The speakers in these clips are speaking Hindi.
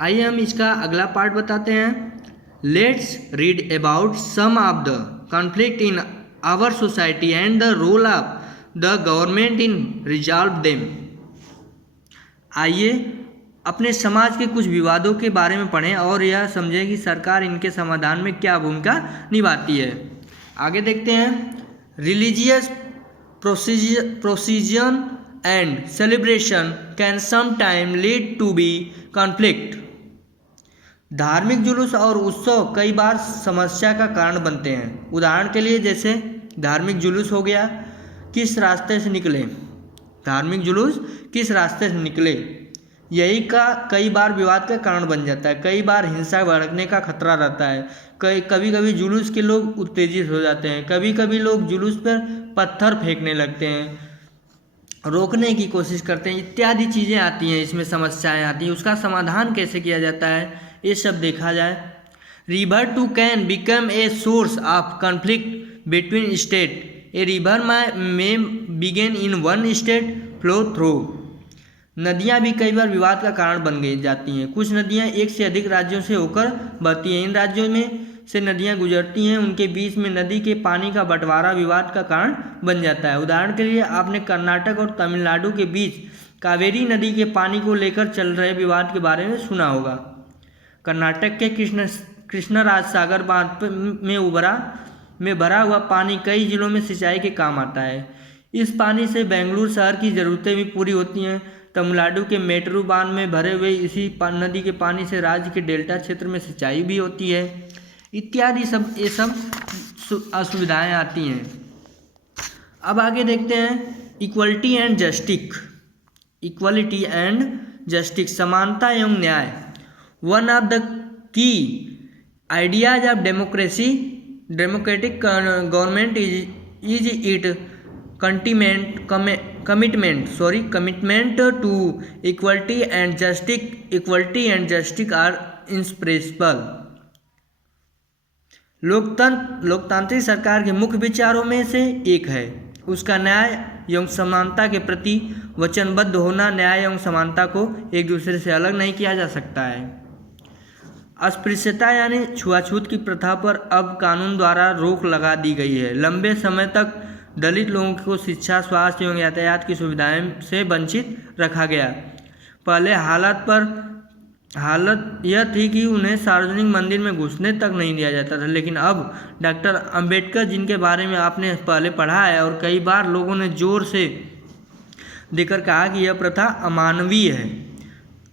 आइए हम इसका अगला पार्ट बताते हैं। Let's read about some of the conflict in our society and the role of the government in resolve them. आइए अपने समाज के कुछ विवादों के बारे में पढ़ें और यह समझें कि सरकार इनके समाधान में क्या भूमिका निभाती है। आगे देखते हैं। Religious procession and celebration can sometime lead to be conflict. धार्मिक जुलूस और उत्सव कई बार समस्या का कारण बनते हैं। उदाहरण के लिए जैसे धार्मिक जुलूस हो गया, किस रास्ते से निकले, धार्मिक जुलूस किस रास्ते से निकले, यही का कई बार विवाद का कारण बन जाता है। कई बार हिंसा भड़कने का खतरा रहता है। कभी कभी जुलूस के लोग उत्तेजित हो जाते हैं। कभी कभी लोग जुलूस पर पत्थर फेंकने लगते हैं, रोकने की कोशिश करते हैं, इत्यादि चीज़ें आती हैं, इसमें समस्याएं आती हैं। उसका समाधान कैसे किया जाता है ये सब देखा जाए। River too can become a source of conflict between state. A river may begin in one state flow through. नदियाँ भी कई बार विवाद का कारण बन गई जाती हैं। कुछ नदियाँ एक से अधिक राज्यों से होकर बहती हैं। इन राज्यों में से नदियाँ गुजरती हैं, उनके बीच में नदी के पानी का बंटवारा विवाद का कारण बन जाता है। उदाहरण के लिए आपने कर्नाटक और तमिलनाडु के बीच कावेरी नदी के पानी को लेकर चल रहे विवाद के बारे में सुना होगा। कर्नाटक के कृष्णराज सागर बांध में भरा हुआ पानी कई जिलों में सिंचाई के काम आता है। इस पानी से बेंगलुरु शहर की ज़रूरतें भी पूरी होती हैं। तमिलनाडु के मेटरू बांध में भरे हुए इसी नदी के पानी से राज्य के डेल्टा क्षेत्र में सिंचाई भी होती है। इत्यादि सब ये सब असुविधाएं आती हैं। अब आगे देखते हैं equality and justice. Equality and justice, समानता एवं न्याय। One of the key ideas of democratic government is it commitment to equality and justice are inseparable। लोकतांत्रिक सरकार के मुख्य विचारों में से एक है उसका न्याय एवं समानता के प्रति वचनबद्ध होना। न्याय एवं समानता को एक दूसरे से अलग नहीं किया जा सकता है। अस्पृश्यता यानी छुआछूत की प्रथा पर अब कानून द्वारा रोक लगा दी गई है। लंबे समय तक दलित लोगों को शिक्षा, स्वास्थ्य एवं यातायात की सुविधाएं से वंचित रखा गया। पहले हालत यह थी कि उन्हें सार्वजनिक मंदिर में घुसने तक नहीं दिया जाता था, लेकिन अब डॉक्टर अंबेडकर, जिनके बारे में आपने पहले पढ़ा है और कई बार लोगों ने जोर से देकर कहा कि यह प्रथा अमानवीय है।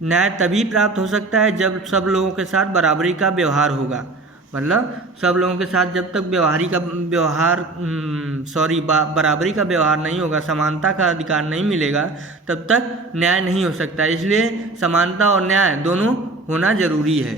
न्याय तभी प्राप्त हो सकता है जब सब लोगों के साथ बराबरी का व्यवहार होगा। मतलब सब लोगों के साथ जब तक बराबरी का व्यवहार नहीं होगा, समानता का अधिकार नहीं मिलेगा, तब तक न्याय नहीं हो सकता। इसलिए समानता और न्याय दोनों होना जरूरी है।